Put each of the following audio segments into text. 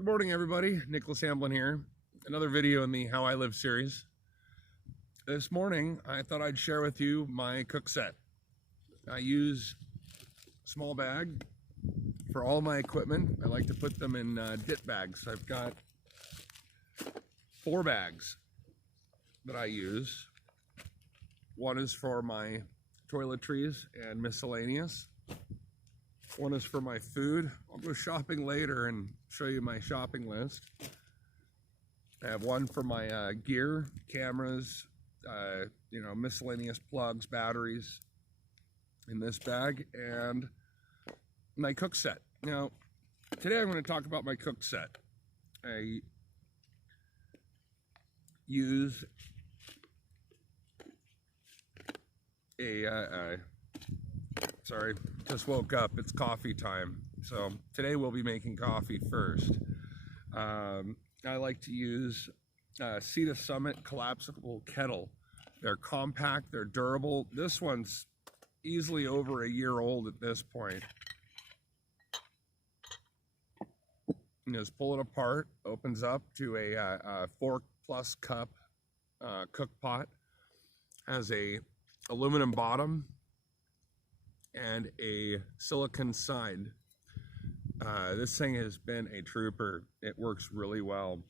Good morning, everybody. Nicholas Hamblin here. Another video in the How I Live series. This morning, I thought I'd share with you my cook set. I use a small bag for all my equipment. I like to put them in dip bags. I've got 4 bags that I use. One is for my toiletries and miscellaneous. One is for my food. I'll go shopping later and show you my shopping list. I have one for my gear, cameras, miscellaneous plugs, batteries in this bag, and my cook set. Now, today I'm going to talk about my cook set. I use sorry, just woke up. It's coffee time. So today we'll be making coffee first. I like to use Sea Summit collapsible kettle. They're compact, they're durable. This one's easily over a year old at this point. You just pull it apart, opens up to a 4+ cup cook pot. Has a aluminum bottom and a silicone side. This thing has been a trooper. It works really well.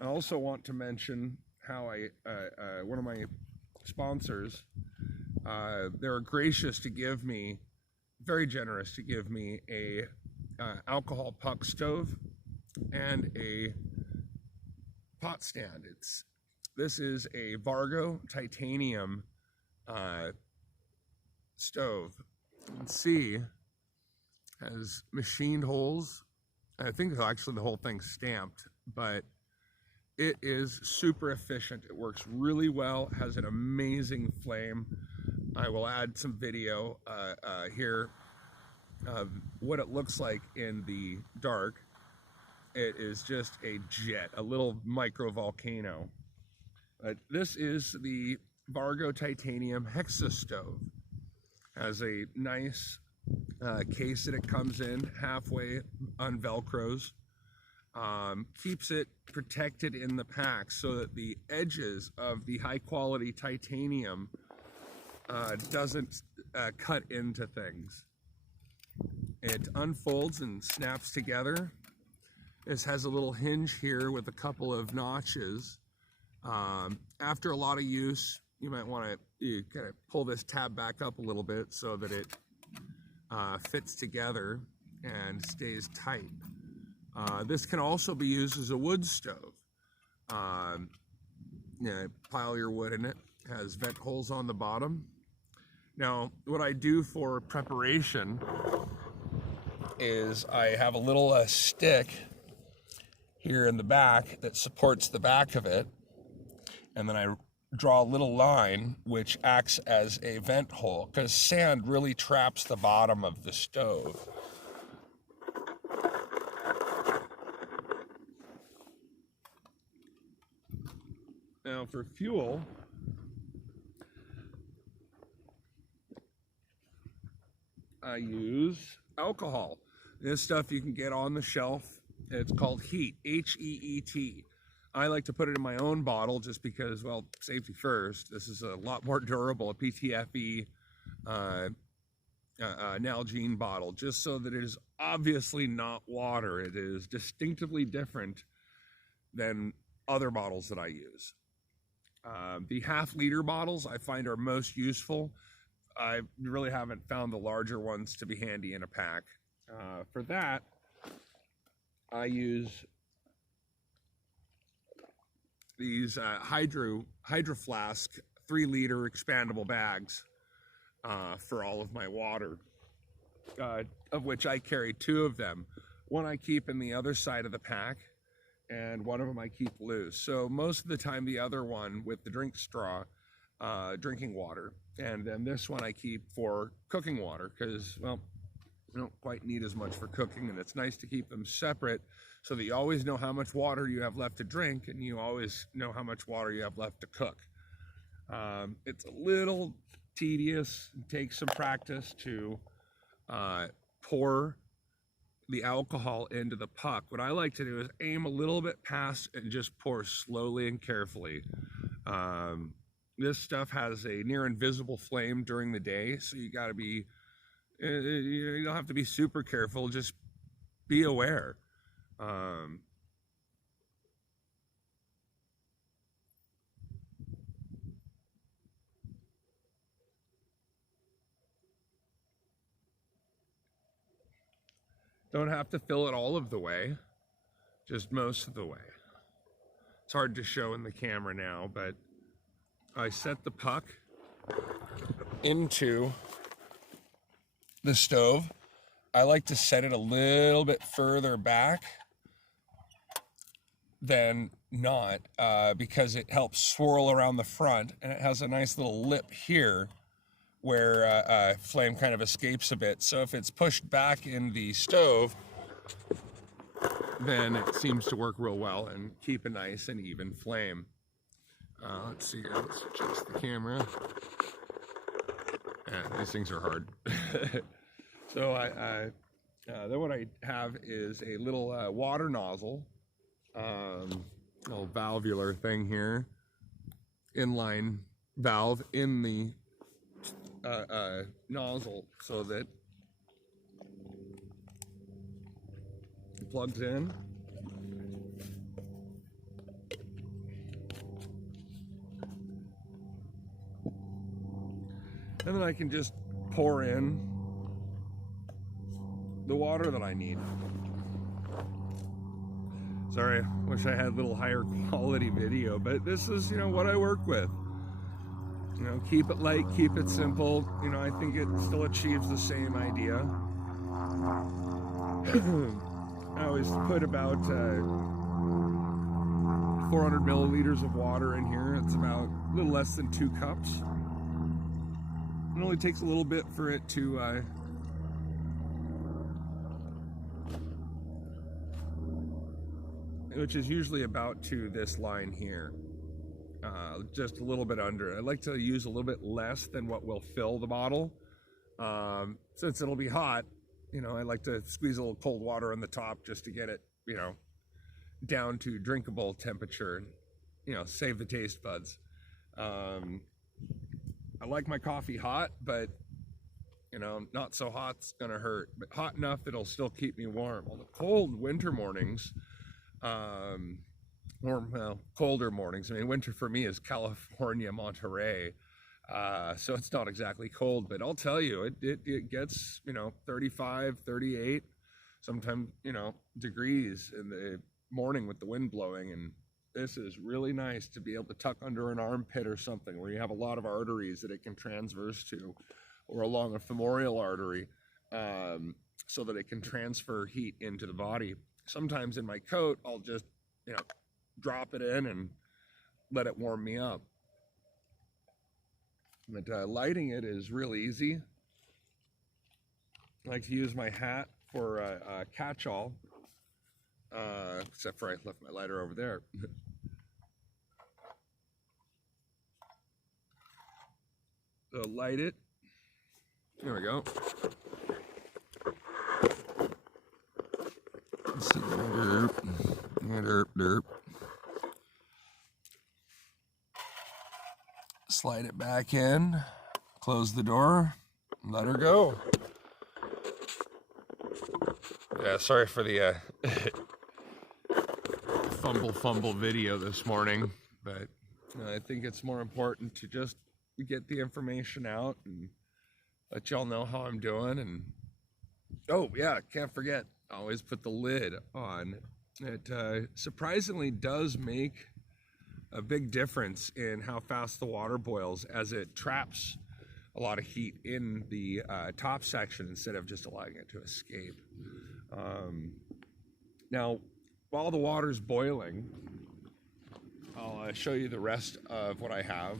I also want to mention how one of my sponsors, they're gracious to give me, very generous to give me a alcohol puck stove and a pot stand. This is a Vargo titanium stove. You can see has machined holes. I think actually the whole thing's stamped, but it is super efficient. It works really well, has an amazing flame. I will add some video here of what it looks like in the dark. It is just a jet, a little micro volcano. This is the Vargo titanium Hexa stove. Has a nice case that it comes in, halfway unvelcros. Keeps it protected in the pack so that the edges of the high quality titanium doesn't cut into things. It unfolds and snaps together. This has a little hinge here with a couple of notches. After a lot of use, you might want to kind of pull this tab back up a little bit so that it fits together and stays tight. This can also be used as a wood stove. Pile your wood in it. Has vent holes on the bottom. Now, what I do for preparation is I have a little stick here in the back that supports the back of it, and then I draw a little line which acts as a vent hole, because sand really traps the bottom of the stove. Now for fuel, I use alcohol. This stuff you can get on the shelf. It's called HEET, H-E-E-T. I like to put it in my own bottle just because, well, safety first. This is a lot more durable, a PTFE Nalgene bottle, just so that it is obviously not water. It is distinctively different than other bottles that I use. The half-liter bottles I find are most useful. I really haven't found the larger ones to be handy in a pack. For that, I use these Hydro Flask 3-liter expandable bags for all of my water, of which I carry 2 of them. One I keep in the other side of the pack, and one of them I keep loose. So most of the time the other one with the drink straw, drinking water, and then this one I keep for cooking water, because, well, you don't quite need as much for cooking, and it's nice to keep them separate so that you always know how much water you have left to drink, and you always know how much water you have left to cook. It's a little tedious. It takes some practice to pour the alcohol into the puck. What I like to do is aim a little bit past and just pour slowly and carefully. This stuff has a near invisible flame during the day, so you got to be, you don't have to be super careful, just be aware. Don't have to fill it all of the way, just most of the way. It's hard to show in the camera now, but I set the puck into the stove. I like to set it a little bit further back than not, because it helps swirl around the front, and it has a nice little lip here where flame kind of escapes a bit. So if it's pushed back in the stove, then it seems to work real well and keep a nice and even flame. Let's see, let's adjust the camera. Yeah, these things are hard. So then what I have is a little water nozzle, little valvular thing here, inline valve in the nozzle, so that it plugs in. And then I can just pour in the water that I need. Sorry, wish I had a little higher quality video, but this is, what I work with. Keep it light, keep it simple. I think it still achieves the same idea. I always put about 400 milliliters of water in here. It's about a little less than 2 cups. It only takes a little bit for it to which is usually about to this line here. Just a little bit under. I like to use a little bit less than what will fill the bottle. Since it'll be hot, I like to squeeze a little cold water on the top just to get it, down to drinkable temperature and, save the taste buds. I like my coffee hot, but, not so hot's gonna hurt, but hot enough that it'll still keep me warm. On the cold winter mornings, colder mornings. I mean, winter for me is California, Monterey. So it's not exactly cold, but I'll tell you, it gets, 35, 38, sometimes, degrees in the morning with the wind blowing. And this is really nice to be able to tuck under an armpit or something where you have a lot of arteries that it can transverse to, or along a femoral artery, so that it can transfer heat into the body. Sometimes in my coat, I'll just, drop it in and let it warm me up. But lighting it is really easy. I like to use my hat for a catch-all, except for I left my lighter over there. So light it. There we go. Derp. Slide it back in, close the door, and let her go. Yeah, sorry for the fumble video this morning, but I think it's more important to just get the information out and let y'all know how I'm doing. And oh yeah, can't forget, always put the lid on. It surprisingly does make a big difference in how fast the water boils, as it traps a lot of heat in the top section instead of just allowing it to escape. Now, while the water's boiling, I'll show you the rest of what I have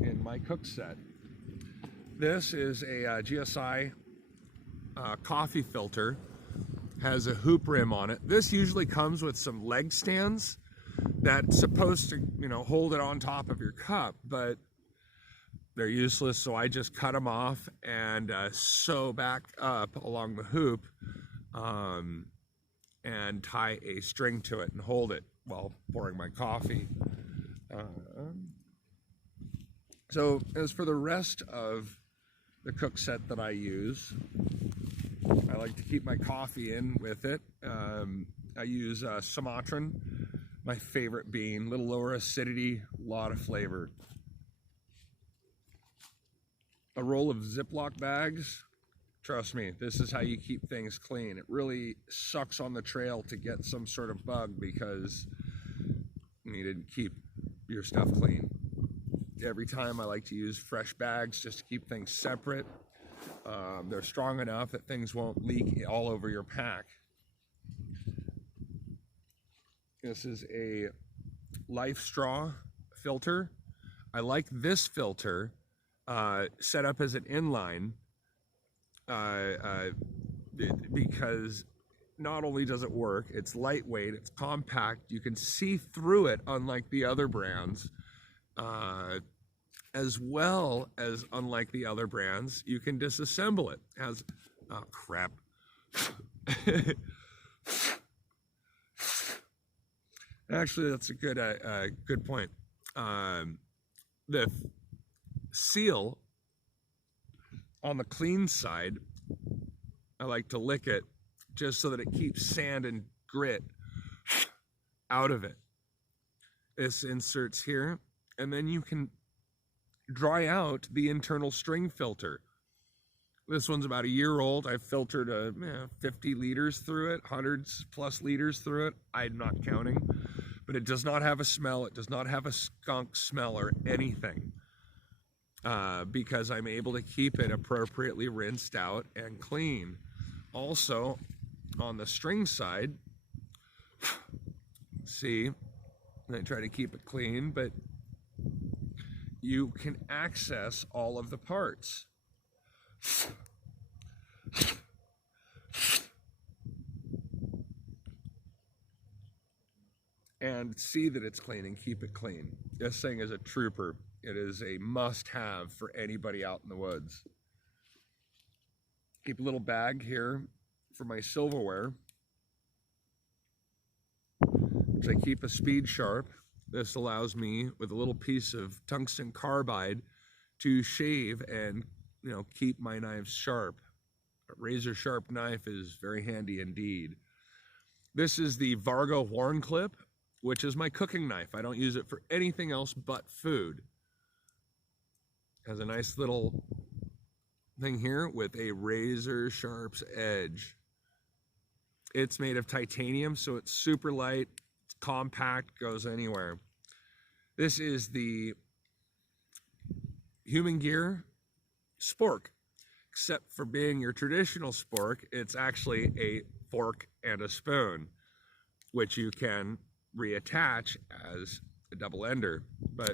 in my cook set. This is a GSI coffee filter, has a hoop rim on it. This usually comes with some leg stands that's supposed to, hold it on top of your cup, but they're useless, so I just cut them off and sew back up along the hoop and tie a string to it and hold it while pouring my coffee. So as for the rest of the cook set that I use, I like to keep my coffee in with it. I use Sumatran, my favorite bean, a little lower acidity, a lot of flavor. A roll of Ziploc bags. Trust me, this is how you keep things clean. It really sucks on the trail to get some sort of bug because you need to keep your stuff clean. Every time I like to use fresh bags just to keep things separate. They're strong enough that things won't leak all over your pack. This is a Life Straw filter. I like this filter set up as an inline because not only does it work, it's lightweight, it's compact, you can see through it unlike the other brands, as well as unlike the other brands, you can disassemble it. It has, oh crap. Actually, that's a good point. The seal on the clean side, I like to lick it just so that it keeps sand and grit out of it. This inserts here, and then you can dry out the internal string filter. This one's about a year old. I've filtered 50 liters through it, hundreds plus liters through it. I'm not counting, but it does not have a smell. It does not have a skunk smell or anything because I'm able to keep it appropriately rinsed out and clean. Also, on the string side, see, I try to keep it clean, but you can access all of the parts. And see that it's clean and keep it clean. This thing is a trooper. It is a must-have for anybody out in the woods. Keep a little bag here for my silverware, which I keep a Speed Sharp. This allows me, with a little piece of tungsten carbide, to shave and keep my knives sharp. A razor sharp knife is very handy indeed. This is the Vargo horn clip, which is my cooking knife. I don't use it for anything else but food. Has a nice little thing here with a razor sharp's edge. It's made of titanium, so it's super light, it's compact, goes anywhere. This is the Human Gear spork. Except for being your traditional spork, it's actually a fork and a spoon, which you can reattach as a double ender. But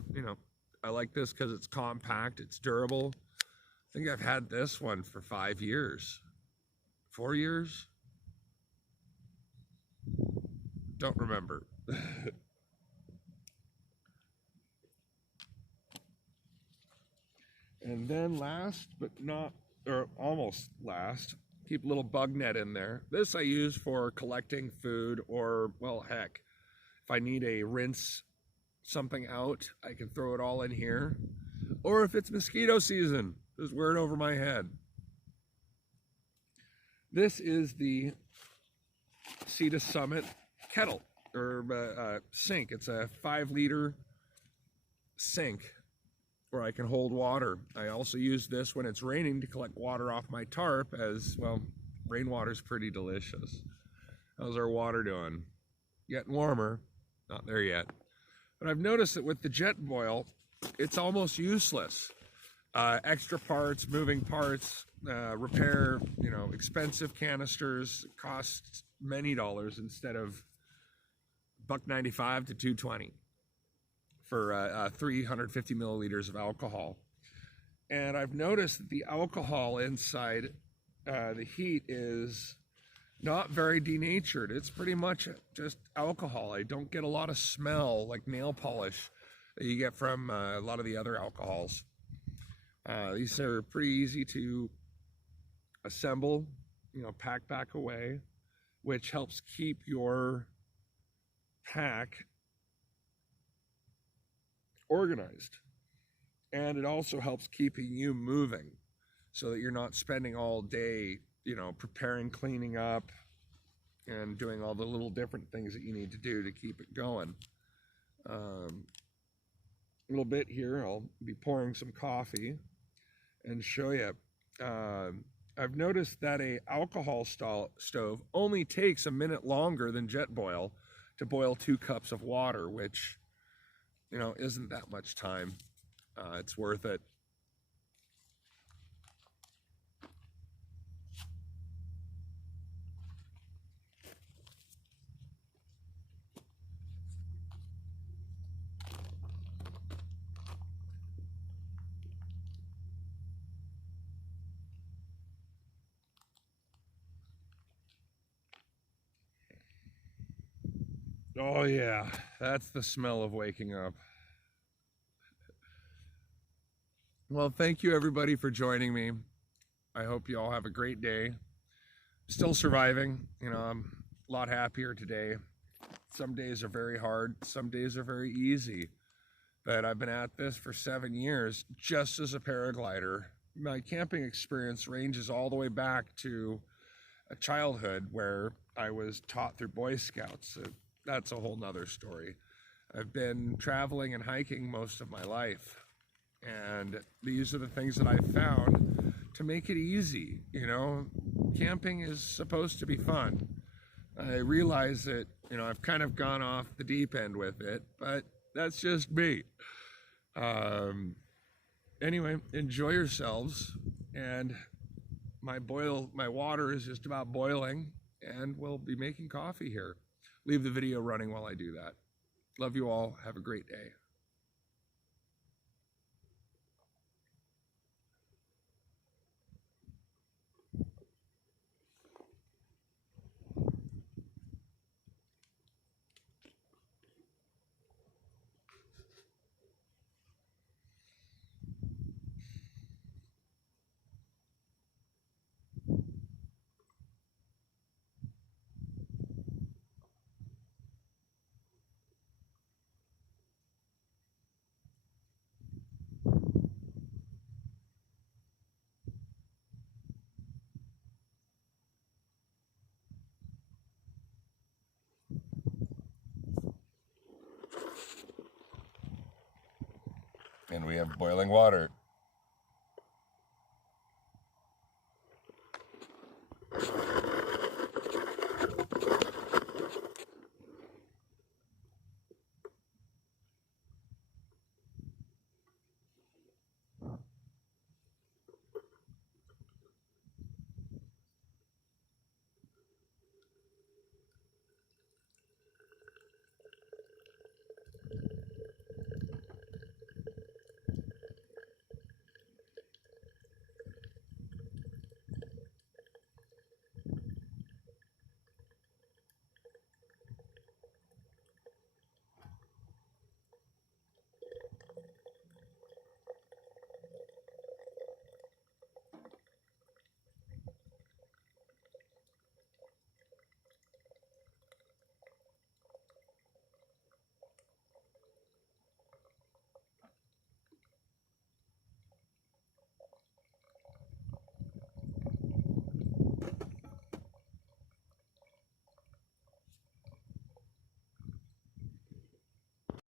I like this because it's compact, it's durable. I think I've had this one for 5 years, 4 years. Don't remember. And then last but not, or almost last, keep a little bug net in there. This I use for collecting food, or, well, heck, if I need a rinse something out, I can throw it all in here. Or if it's mosquito season, just wear it over my head. This is the Sea to Summit kettle, or sink. It's a 5-liter sink where I can hold water. I also use this when it's raining to collect water off my tarp, as well, rainwater's pretty delicious. How's our water doing? Getting warmer. Not there yet. But I've noticed that with the Jetboil, it's almost useless. Extra parts, moving parts, repair, expensive canisters cost many dollars instead of $1.95 to $2.20 for 350 milliliters of alcohol. And I've noticed that the alcohol inside the heat is not very denatured. It's pretty much just alcohol. I don't get a lot of smell like nail polish that you get from a lot of the other alcohols. These are pretty easy to assemble. pack back away, which helps keep your pack organized. And it also helps keeping you moving so that you're not spending all day, preparing, cleaning up, and doing all the little different things that you need to do to keep it going. A little bit here, I'll be pouring some coffee and show you. I've noticed that a alcohol stove only takes a minute longer than Jetboil to boil 2 cups of water, which, isn't that much time. It's worth it. Oh yeah, that's the smell of waking up. Well, thank you everybody for joining me. I hope you all have a great day. Still surviving. I'm a lot happier today. Some days are very hard, some days are very easy. But I've been at this for 7 years just as a paraglider. My camping experience ranges all the way back to a childhood where I was taught through Boy Scouts. So that's a whole nother story. I've been traveling and hiking most of my life. And these are the things that I've found to make it easy. Camping is supposed to be fun. I realize that, I've kind of gone off the deep end with it, but that's just me. Anyway, enjoy yourselves. And my water is just about boiling, and we'll be making coffee here. Leave the video running while I do that. Love you all. Have a great day. And we have boiling water.